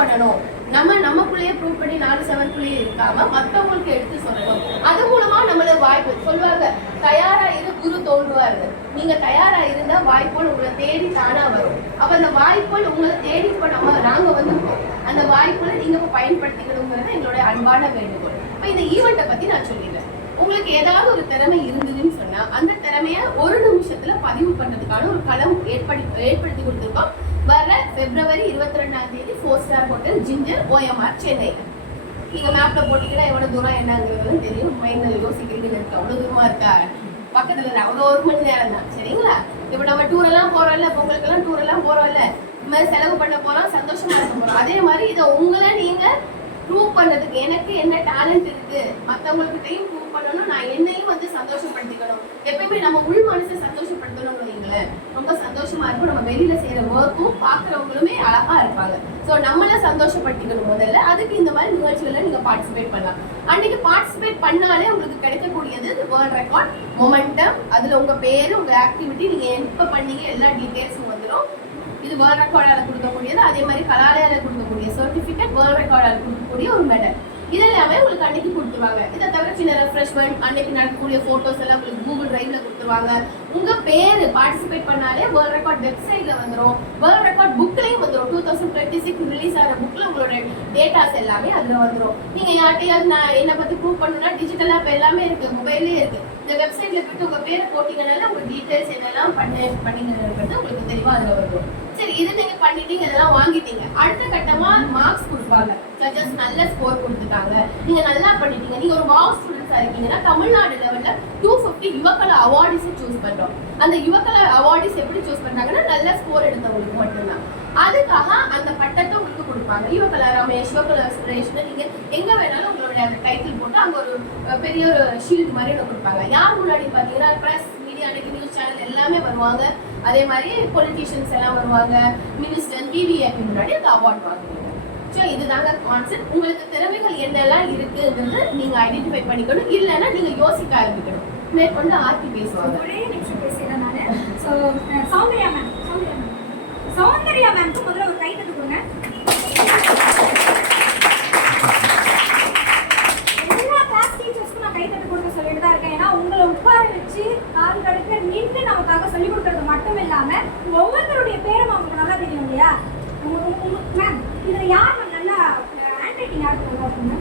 பண்ணணும். நமக்குள்ளேயே ப்ரூவ் பண்ணி 4 செவன்குள்ளேயே இருக்காம மற்றவங்களுக்கு எடுத்து சொல்லணும். அது மூலமா நம்மளுக்கு வாய்ப்பு சொல்லுவாங்க, தயாரா இரு குரு தோன்றுவாரு. நீங்க தயாரா இருந்தா வாய்ப்புகள் உங்களை தேடி தானா வரும். அப்ப அந்த வாய்ப்புகள் உங்களை தேடி இப்ப நாங்க வந்திருக்கோம். அந்த வாய்ப்புகளை நீங்க பயன்படுத்திக்கணுங்கிறது எங்களுடைய அன்பான வேண்டுகோள். இப்ப இந்த ஈவெண்ட்டை பத்தி நான் சொல்லிடுறேன். உங்களுக்கு ஏதாவது ஒரு திறமை இருந்ததுன்னு சொன்னா அந்த திறமைய 1 நிமிஷத்துல பதிவு பண்றதுக்கான ஒரு களம் ஏற்படுத்தி கொடுத்துருக்கோம். வர பிப்ரவரி 22ஆம் தேதி 4 star hotel ginger OMR Chennai. நீங்க மேப்ல போட்டீங்கன்னா எவ்வளவு தூரம் என்னங்கிறது தெரியும். மைண்ட்ல யோசிக்கிறீங்கன்னு இருக்கு, அவ்வளவு தூரமா இருக்கா, பக்கத்துல அவ்வளோ 1 மணி நேரம் தான். சரிங்களா? இப்ப நம்ம டூர் எல்லாம் போறோம்ல, பொங்கலுக்கு எல்லாம் டூர் எல்லாம் போறோம்ல, இந்த மாதிரி செலவு பண்ண போறோம், சந்தோஷமா இருக்க போறோம். அதே மாதிரி இதை உங்களை நீங்க ப்ரூவ் பண்ணதுக்கு எனக்கு என்ன டேலண்ட் இருக்கு, மற்றவங்களுக்கிட்டையும் ப்ரூவ் பண்ணணும், நான் என்னையும் சந்தோஷப்படுத்திக்கணும். எப்பயுமே நம்ம உள் மனசை சந்தோஷப்படுத்தணும்னு வைங்களேன், ரொம்ப சந்தோஷமா இருக்கும். நம்ம வெளியில செய்யற ஒர்க்கும் பார்க்குறவங்களுமே அழகா இருப்பாங்க. ஸோ நம்மள சந்தோஷப்படுத்திக்கணும் முதல்ல. அதுக்கு இந்த மாதிரி நிகழ்ச்சிகளில் நீங்க பார்ட்டிசிபேட் பண்ணலாம். அன்னைக்கு பார்ட்டிசிபேட் பண்ணாலே உங்களுக்கு கிடைக்கக்கூடியது வேர்ல்ட் ரெக்கார்ட், மொமெண்டம், அதுல உங்க பேரு, உங்க ஆக்டிவிட்டி, நீங்க எப்ப பண்ணீங்க எல்லா டீடைல்ஸும் வந்துடும். இது வேர்ல்ட் ரெக்கார்டால கொடுக்கக்கூடியது. அதே மாதிரி கலாலயால கொடுக்கக்கூடிய சர்டிபிகேட், வேர்ல்ட் ரெக்கார்டால கொடுக்கக்கூடிய ஒரு மெடல், இதெல்லாமே உங்களுக்கு அன்னைக்கு கொடுத்துருவாங்க. இதை தவிர சின்ன ரெஃப்ரெஷ்மெண்ட், அன்னைக்கு நடக்கக்கூடிய போட்டோஸ் எல்லாம் உங்களுக்கு கூகுள் டிரைவ்ல கொடுத்துருவாங்க. உங்க பேரு பார்ட்டிசிபேட் பண்ணாலே வேர்ல்ட் ரெக்கார்ட் வெப்சைட்ல வந்துடும். வேர்ல்ட் ரெக்கார்ட் புக்லயும் வந்துடும். 2026 ரிலீஸ் ஆகிற புக்ல உங்களோட டேட்டாஸ் எல்லாமே அதுல வந்துடும். நீங்க யார்ட்டையாவது நான் என்னை பத்தி ப்ரூவ் பண்ணணும்னா டிஜிட்டலா இப்ப எல்லாமே இருக்கு, மொபைல்லே இருக்கு. இந்த வெப்சைட்ல போயிட்டு உங்க பேரை போட்டீங்கனால உங்க டீடைல்ஸ் என்னெல்லாம் பண்ணீங்கிறது உங்களுக்கு தெளிவா அதுல வரும். சரி, இது நீங்க பண்ணிட்டீங்க, இதெல்லாம் வாங்கிட்டீங்க. அடுத்த கட்டமா மார்க்ஸ் கொடுப்பாங்க. ஜட்ஜஸ் நல்ல ஸ்கோர் கொடுத்துட்டாங்க, நீங்க நல்லா பண்ணிட்டீங்க, நீங்க ஒரு வாவ் ஸ்டூடெண்ட்ஸா இருக்கீங்கன்னா தமிழ்நாடு லெவல்ல 250 யுவகலா அவார்ட்ஸ் சூஸ் பண்றோம். அந்த யுவகலா அவார்ட்ஸ் எப்படி சூஸ் பண்றாங்கன்னா நல்ல ஸ்கோர் எடுத்தவங்களுக்கு மட்டும்தான். அதுக்காக அந்த பட்டத்தை உங்களுக்கு கொடுப்பாங்க. யுவகலா ரமேஷ், யுவகலா இன்ஸ்பிரேஷன், நீங்க எங்க வேணாலும் உங்களுடைய அந்த டைட்டில் போட்டு அங்க ஒரு பெரிய ஒரு ஷீல்ட் மாதிரி கொடுப்பாங்க. யார் முன்னாடி பாத்தீங்கன்னா பிரஸ், மீடியா, அன்னைக்கு நியூஸ் சேனல் எல்லாமே வருவாங்க. அதே மாதிரி பொலிட்டீஷியன்ஸ் எல்லாம் வருவாங்க. மினிஸ்டர், விவிஐபி முன்னாடி அந்த அவார்ட் வாங்குவீங்க. ஸோ இதுதாங்க கான்செப்ட். உங்களுக்கு திறமைகள் என்னெல்லாம் இருக்குங்கிறது நீங்க ஐடென்டிஃபை பண்ணிக்கணும். இல்லைன்னா நீங்க யோசிக்க ஆரம்பிக்கணும். மேற்கொண்டு ஆர்த்தி பேசுவாங்க. ஒரே நிமிஷம் பேசுகிறேன் நான். ஸோ சௌந்தர்யா மேம்க்கு முதல்ல ஒரு கை தட்டு கொடுங்க. எல்லா கிளாஸ் டீச்சர்ஸ்க்கும் நான் கை தட்டு கொடுக்க சொல்லிட்டு தான் இருக்கேன். ஏன்னா உங்களை உட்கார வச்சு கால் கடுக்க நின்று நமக்காக சொல்லிக் கொடுக்கறது மட்டும் இல்லாம ஒவ்வொருத்தருடைய பேரும் அவங்களுக்கு நல்லா தெரியும் இல்லையா? மேம், இதுல யார் நல்லா ஹேண்ட் ரைட்டிங் யாருக்கு நல்லா இருக்குங்க?